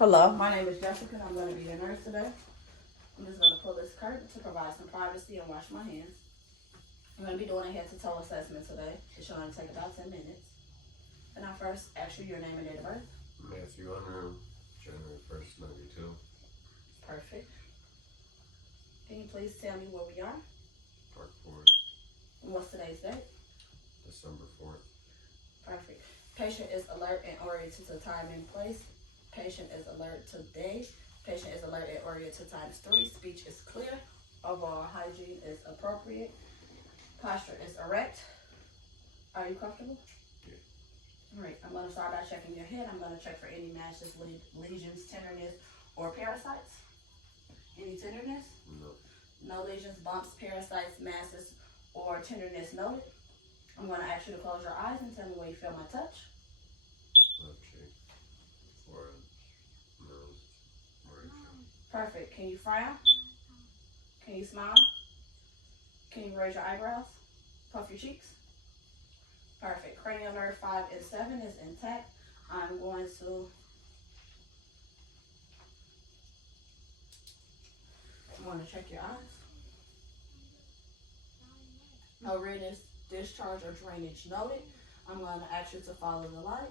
Hello, my name is Jessica and I'm going to be your nurse today. I'm just going to pull this curtain to provide some privacy and wash my hands. I'm going to be doing a head to toe assessment today. It should only take about 10 minutes. And I first ask you your name and date of birth. Matthew Unruh, January 1st, 92. Perfect. Can you please tell me where we are? Park Forest, And what's today's date? December 4th. Perfect. Patient is alert and oriented to time and place. Patient is alert today. Patient is alert and oriented to times 3. Speech is clear. Overall hygiene is appropriate. Posture is erect. Are you comfortable? Yeah. All right, I'm going to start by checking your head. I'm going to check for any masses, lesions, tenderness, or parasites. Any tenderness? No. No lesions, bumps, parasites, masses, or tenderness noted. I'm going to ask you to close your eyes and tell me where you feel my touch. Left cheek, forehead, nose, right cheek. Perfect. Can you frown? Can you smile? Can you raise your eyebrows? Puff your cheeks? Perfect. Cranial nerve 5 and 7 is intact. I'm going to check your eyes. No redness, discharge, or drainage noted. I'm going to ask you to follow the light.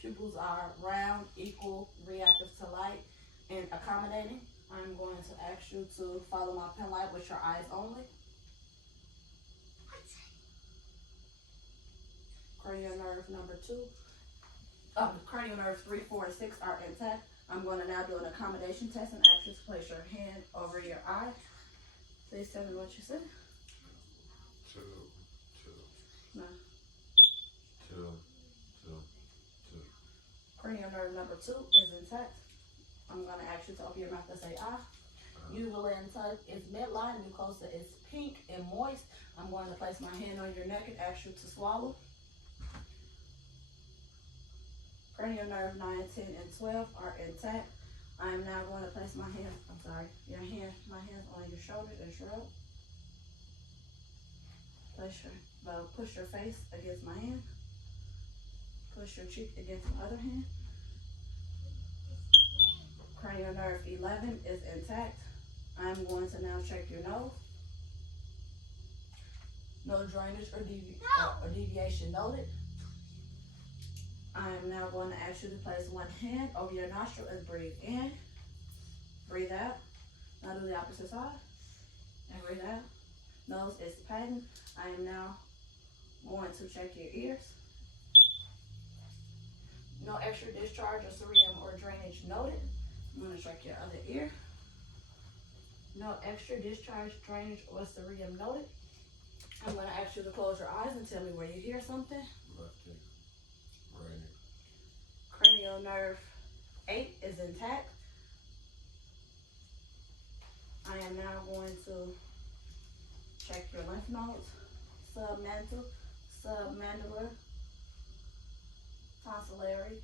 Pupils are round, equal, reactive to light, and accommodating. I'm going to ask you to follow my pen light with your eyes only. Cranial nerve number 2. Cranial nerves 3, 4, and 6 are intact. I'm going to now do an accommodation test and ask you to place your hand over your eye. Please tell me what you said. 2, 2. No. 2, 2, 2. Cranial nerve number 2 is intact. I'm going to ask you to open your mouth and say ah. Uvula intake is midline. Mucosa is pink and moist. I'm going to place my hand on your neck and ask you to swallow. Cranial nerve 9, 10, and 12 are intact. I am now going to place my hand, my hands on your shoulders and shrug. Push your face against my hand. Push your cheek against my other hand. Cranial nerve 11 is intact. I'm going to now check your nose. No drainage or deviation noted. I am now going to ask you to place one hand over your nostril and breathe in. Breathe out. Now do the opposite side. And breathe out. Nose is patent. I am now going to check your ears. No extra discharge or cerium or drainage noted. I'm going to check your other ear. No extra discharge, drainage, or cerium noted. I'm going to ask you to close your eyes and tell me where you hear something. Left cheek, right ear. Cranial nerve 8 is intact. I am now going to check your lymph nodes, submandibular, tonsilary,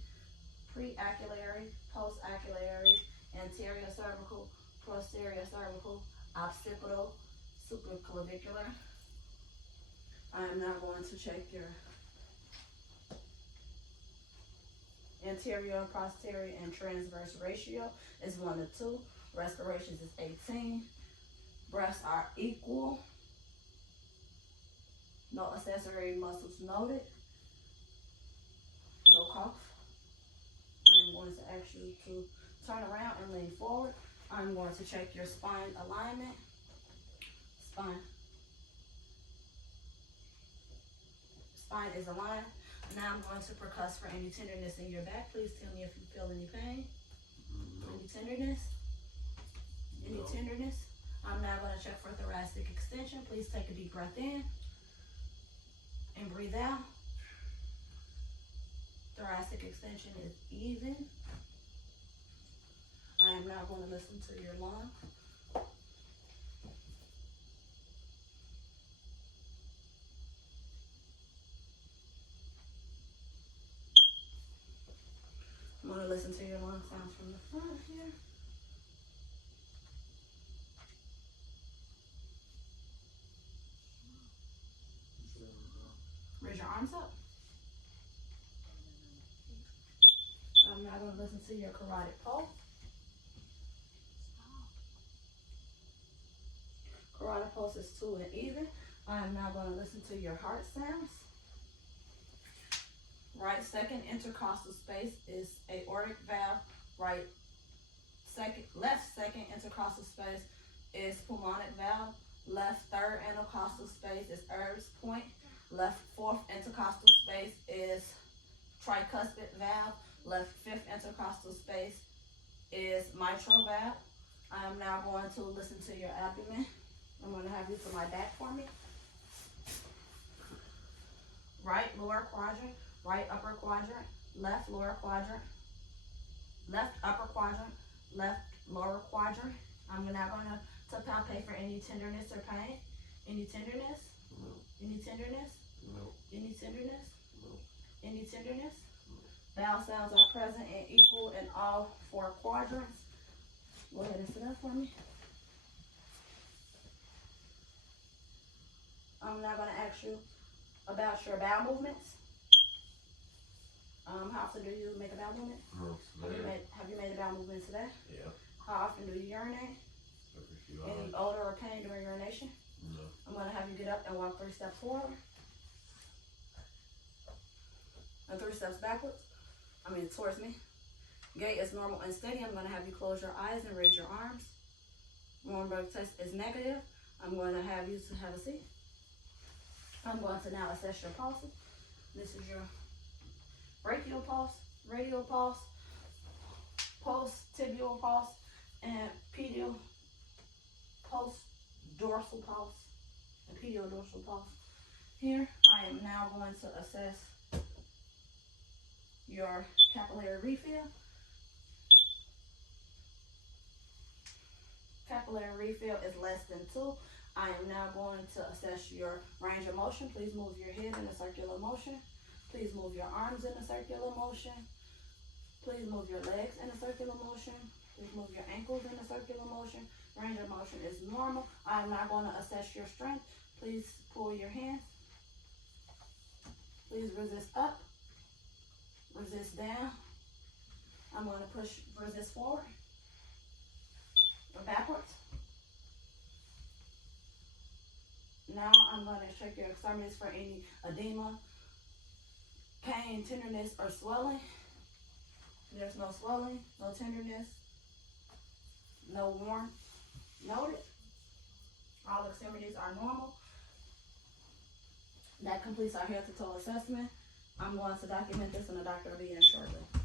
preaquilary, postaquilary, anterior cervical, posterior cervical, occipital, supraclavicular. I am now going to check your anterior, posterior, and transverse ratio is 1 to 2. Respirations is 18. Breaths are equal. No accessory muscles noted. No cough. I'm going to ask you to turn around and lean forward. I'm going to check your spine alignment. Spine is aligned. Now I'm going to percuss for any tenderness in your back. Please tell me if you feel any pain. No. Any tenderness? Any No. tenderness? I'm now going to check for thoracic extension. Please take a deep breath in and breathe out. Thoracic extension is even. I am now going to listen to your lungs. I'm going to listen to your lung sounds from the front here. Raise your arms up. to your carotid pulse. Carotid pulse is 2 and even. I am now going to listen to your heart sounds. Right second intercostal space is aortic valve. Left second intercostal space is pulmonic valve. Left third intercostal space is Erb's point. Left fourth intercostal space is tricuspid valve. Left fifth intercostal space is mitral valve. I am now going to listen to your abdomen. I'm going to have you to my back for me. Right lower quadrant, right upper quadrant, left lower quadrant, left upper quadrant, left lower quadrant. I'm now going to palpate for any tenderness or pain. Any tenderness? No. Any tenderness? No. Any tenderness? No. Any tenderness? Vowel sounds are present and equal in all 4 quadrants. Go ahead and sit up for me. I'm now going to ask you about your bowel movements. How often do you make a bowel movement? Have you made a bowel movement today? Yeah. How often do you urinate? Every few Any hours. odor or pain during urination? No. I'm going to have you get up and walk 3 steps forward. And 3 steps backwards. Towards me. Gait is normal and steady. I'm going to have you close your eyes and raise your arms. Warmberg test is negative. I'm going to have you to have a seat. I'm going to now assess your pulses. This is your brachial pulse, radial pulse, post-tibial pulse, and pedial post-dorsal pulse, and pedial dorsal pulse. Here, I am now going to assess your capillary refill. Capillary refill is less than 2. I am now going to assess your range of motion. Please move your head in a circular motion. Please move your arms in a circular motion. Please move your legs in a circular motion. Please move your ankles in a circular motion. Range of motion is normal. I am now going to assess your strength. Please pull your hands. Please resist up. Resist down. I'm going to resist forward or backwards. Now I'm going to check your extremities for any edema, pain, tenderness, or swelling. There's no swelling, no tenderness, no warmth noted. All extremities are normal. That completes our head to toe assessment. I'm going to document this and the doctor will be in shortly.